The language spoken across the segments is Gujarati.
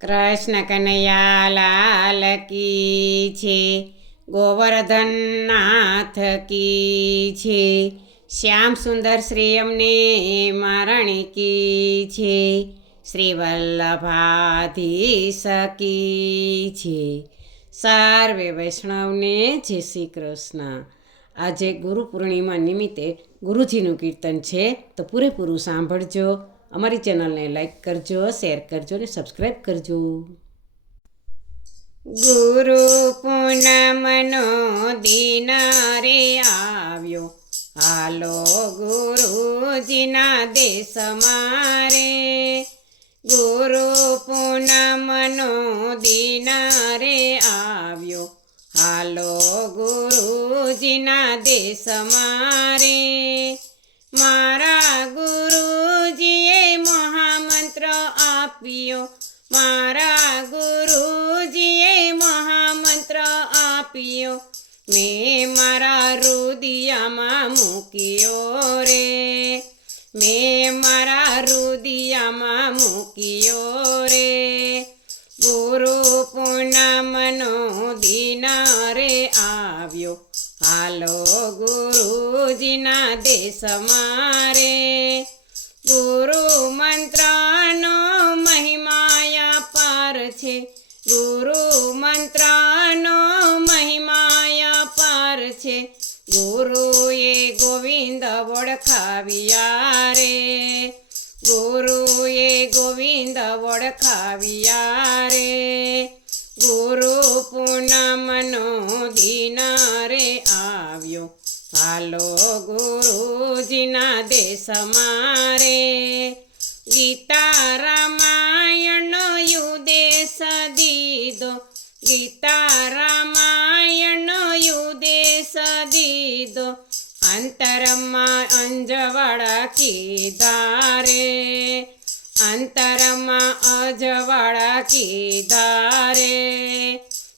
કૃષ્ણ કનૈયા લાલ કી છે, ગોવર્ધન નાથ કી છે, શ્યામ સુંદર શ્રી અમને મારણ કી છે, શ્રી વલ્લભાધીશ કી છે. સર્વે વૈષ્ણવને જય શ્રી કૃષ્ણ. આજે ગુરુ પૂર્ણિમા નિમિત્તે ગુરુજીનું કીર્તન છે, તો પૂરેપૂરું સાંભળજો. અમારી ચેનલને લાઈક કરજો, શેર કરજો અને સબસ્ક્રાઈબ કરજો. ગુરુ પૂનમનો દિન રે આવ્યો, હાલો ગુરુજીના દેશ મારે. ગુરુ પૂનમનો દિન રે આવ્યો, હાલો ગુરુજીના દેશ મારે. મારા ગુરુજીએ મહામંત્ર આપ્યો, મારા ગુરુજીએ મહામંત્ર આપ્યો, મેં મારા હૃદયમાં મૂક્યો રે, મેં મારા હૃદયમાં મૂક્યો રે. ગુરુ પૂનમનો દિન રે આવ્યો, હાલો ગુરુજીના દેશ મારે. ગુરુ મંત્રનો મહિમા પાર છે, ગુરુ મંત્રનો મહિમા પાર છે. ગુરુએ ગોવિંદ ઓળખાવ્યા રે, ગુરુએ ગોવિંદ ઓળખાવ્યા રે. ગુરુ પૂનમનો દિન રે આવ્યો, હાલો ગુરુજીના દેશ મારે. ગીતા રામાયણનો યુદેશ દીધો, ગીતા રામાયણનો યુદેશ દીધો, અંતરમાં અંજવાળા કીધા રે, અંતરમાં અજવાળા કીધા રે.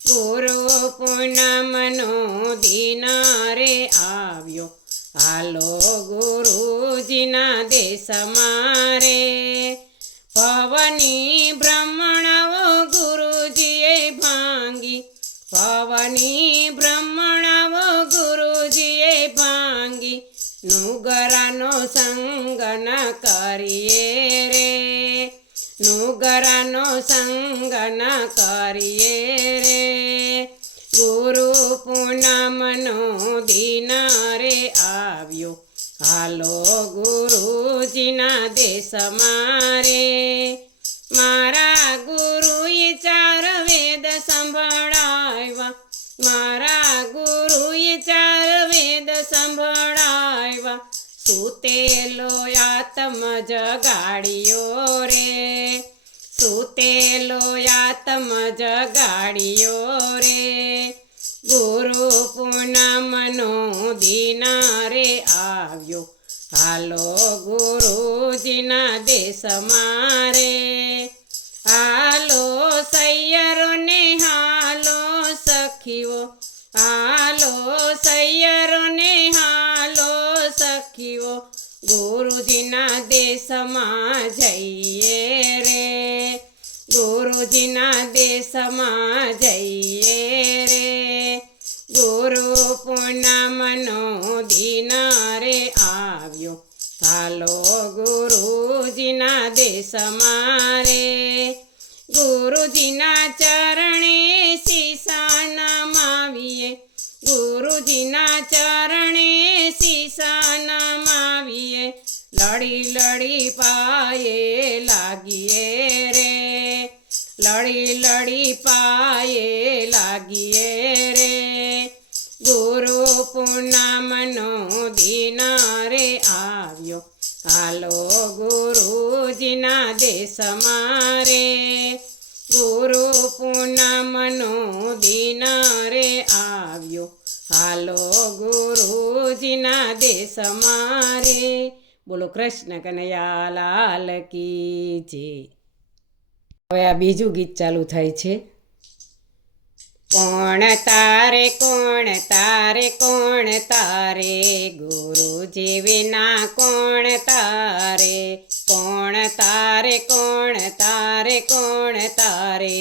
ગુરુ પૂનમનો દિન રે આવ્યો, હાલો ગુરુજીના દેશ મારે. પવની બ્રહ્મણવો ગુરુજીએ ભાંગી, પવની બ્રહ્મણવો ગુરુજીએ ભાંગી. નુગરાનો સંગ ન કરીએ રે, નુગરાનો સંગ ન કરીએ રે. ગુરુ પૂનમનો દિન રે આવ્યો, હાલો ગુરુજીના દેશ મારે. મારા ગુરુએ ચાર વેદ સંભળાવ્યા, મારા ગુરુએ ચાર વેદ સંભળાવ્યા. સૂતેલો આત્મ જગાડ્યો રે, સૂતેલો આત્મ જગાડ્યો રે. ગુરુ પૂનમનો દિન રે આવ્યો, હાલો ગુરુજીના દેશ મારે. હાલો સૈયરો ને હાલો સખીઓ, હાલો સૈયરો ને હાલો સખીઓ. ગુરુજીના દેશમાં જઈએ રે, ગુરુજીના દેશમાં જઈએ રે. ગુરુ પૂનમનો દિન રે આવ્યો, હાલો ગુરુજીના દેશ મારે. ગુરુજીના ચરણે શીશા નમાવીએ, ગુરુજીના ચરણે શીશા નમાવીએ. લડી લડી પાયે લાગીએ રે, લડી લડી પાયે લાગીએ રે. ગુરુ પૂનમનો દિન રે આવ્યો, હાલો ગુરુજીના દેશ મારે. ગુરુ પૂનમનો દિન રે આવ્યો, હાલો ગુરુજીના દેશ મારે. બોલો કૃષ્ણ કનૈયા લાલ કી જય. હવે આ બીજું ગીત ચાલુ થાય છે. કોણ તારે કોણ તારે કોણ તારે, ગુરુજી વિના કોણ તારે. કોણ તારે કોણ તારે કોણ તારે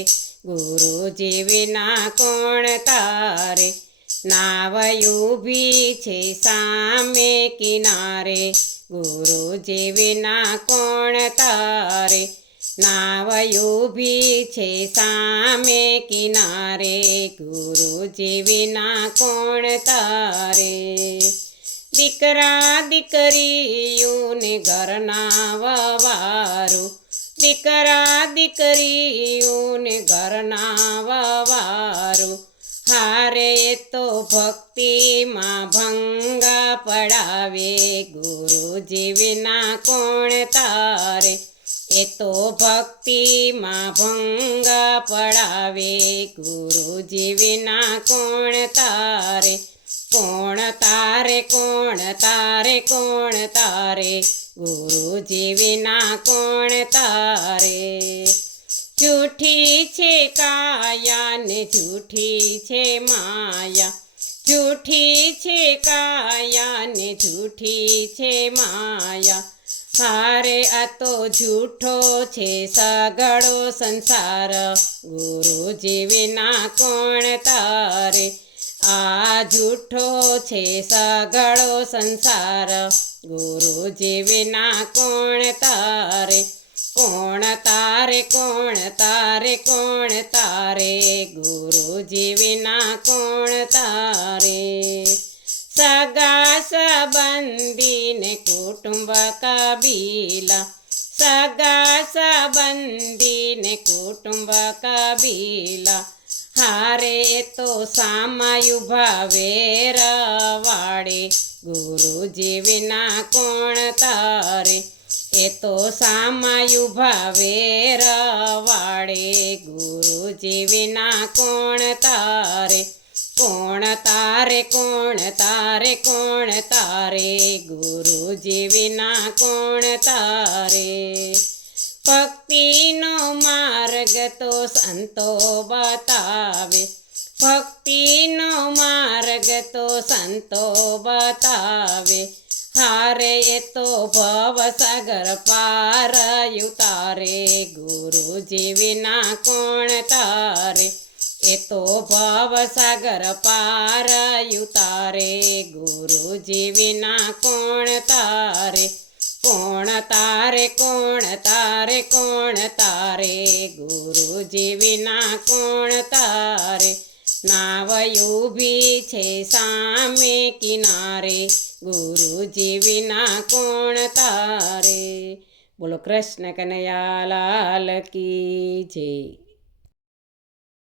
ગુરુજી વિના કોણ તારે નાવ ઊભી છે સામે કિનારે ગુરુજી વિના કોણ તારે નાવ ઊભી છે સામે કિનારે ગુરુજી વિના કોણ તારે દીકરા દીકરીઓને ઘરના વવારું દીકરા દીકરીઓને ઘરના વવારું હારે તો ભક્તિમાં ભંગા પડાવે ગુરુજી વિના કોણ તારે એ તો ભક્તિમાં ભંગા પડાવે ગુરુજી વિના કોણ તારે કોણ તારે કોણ તારે કોણ તારે ગુરુજી વિના કોણ તારે જૂઠી છે કાયા ને જૂઠી છે માયા જૂઠી છે કાયા ને જૂઠી છે માયા હારે આ તો જૂઠો છે સગળો સંસાર ગુરુજી વિના કોણ તારે આ જૂઠો છે સગળો સંસાર ગુરુજી વિના કોણ તારે કોણ તારે કોણ તારે કોણ તારે ગુરુજી વિના કોણ તારે સગા સંબંધીને કુટુંબ કબીલા સગા સંબંધીને કુટુંબ કબીલા હારે તો સામાયુ ભાવે રવાડે ગુરુજી વિના કોણ તારે એ તો સામાયુ ભાવે રવાડે ગુરુજી વિના કોણ તારે કોણ તારે કોણ તારે કોણ તારે ગુરુજી વિના કોણ તારે ભક્તિનો માર્ગ તો સંતો બતાવે ભક્તિનો માર્ગ તો સંતો બતાવે હારે એ તો ભવસાગર પાર ઉતારે ગુરુજી વિના કોણ તારે એ તો ભવસાગર પાર ઉતારે ગુરુજી વિના કોણ તારે કોણ તારે કોણ તારે કોણ તારે ગુરુજી વિના કોણ તારે નાવ ઊભી છે સામે કિનારે ગુરુજી વિના કોણ તારે બોલો કૃષ્ણ કનૈયા લાલ કી જય.